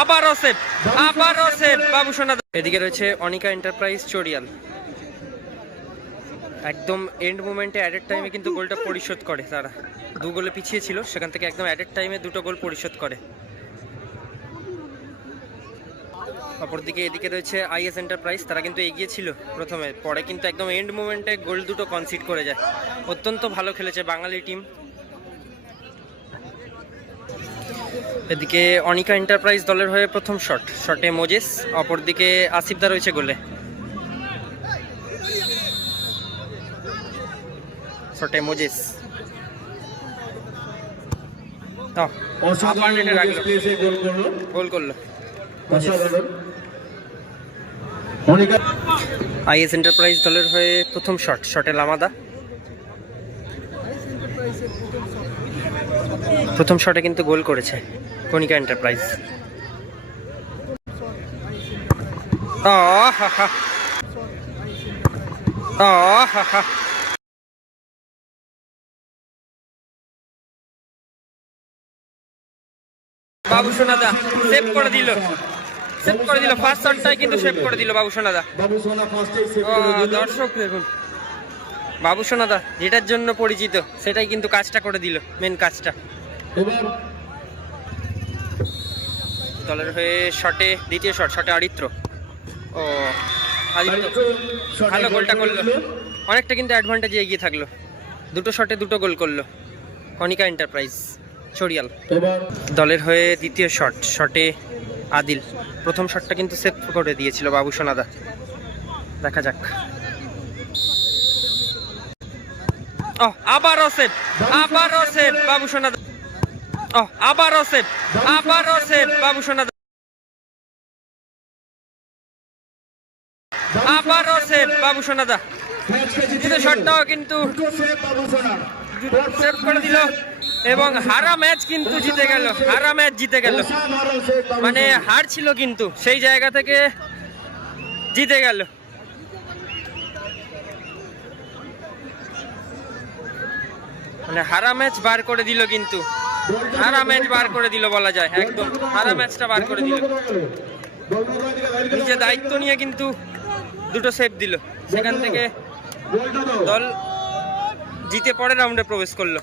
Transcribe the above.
আবারও সেট আবারও সেট বাবু সোনা এদিকে রয়েছে অনিকা এন্টারপ্রাইজ চড়িয়াল। একদম এন্ড মোমেন্টে অ্যাডেড টাইমে কিন্তু গোলটা পরিশোধ করে তারা। দু গোলে পিছিয়ে ছিল, সেখান থেকে একদম অ্যাডেড টাইমে দুটো গোল পরিশোধ করে। অপরদিকে এদিকে রয়েছে আইএস এন্টারপ্রাইজ, তারা কিন্তু এগিয়ে ছিল প্রথমে। পরে কিন্তু একদম এন্ড মোমেন্টে গোল দুটো কনসিড করে যায়। অত্যন্ত ভালো খেলেছে বাঙালি টিম এদিকে অনিকা এন্টারপ্রাইজ দলের হয়ে প্রথম শট। শটে মোজেস অপরদিকে আসিফদা রয়েছে গোলে। শটে মোজেস। গোল করল। আইএস এন্টারপ্রাইজ দলের হয়ে প্রথম শট। শটে লামাদা। প্রথম শটে কিন্তু গোল করেছে। কনিকা এন্টারপ্রাইজ ও হা হা ও হা হা বাবু সোনাদা সেভ করে দিল। সেভ করে দিল ফার্স্ট শটটাই কিন্তু সেভ করে দিল বাবু সোনাদা। দর্শক দেখুন। বাবু সোনাদা যেটার জন্য পরিচিত সেটাই কিন্তু কাজটা করে দিল মেন কাজটা। এবার দলের হয়ে শটে দ্বিতীয় শট শটে আরিত্র ও আদিত্য ভালো গোলটা করল। অনেকটা কিন্তু অ্যাডভান্টেজে এগিয়ে থাকল। দুটো শটে দুটো গোল করল। কনিকা এন্টারপ্রাইজ চড়িয়াল। দলের হয়ে দ্বিতীয় শট শটে আদিল। প্রথম শটটা কিন্তু সেভ করে দিয়েছিল বাবু সোনাদা। দেখা যাক। ও আবারও সেভ আবারও সেভ বাবু সোনাদা। আবারও সেভ আবারও সেভ বাবু সোনাদা আবারও সেভ বাবু জিতে দ্বিতীয় শটটাও কিন্তু সোনা এবং হারা ম্যাচ কিন্তু জিতে গেল, হারা ম্যাচ জিতে গেল। মানে হার ছিল কিন্তু, সেই জায়গা থেকে জিতে গেল। মানে হারা ম্যাচ বার করে দিল কিন্তু। হারা ম্যাচ বার করে দিল বলা যায়, একদম। সারা ম্যাচটা বার করে দিল। নিজে দায়িত্ব নিয়ে কিন্তু দুটো সেভ দিল। সেখান থেকে দল জিতে পরে রাউন্ডে প্রবেশ করল।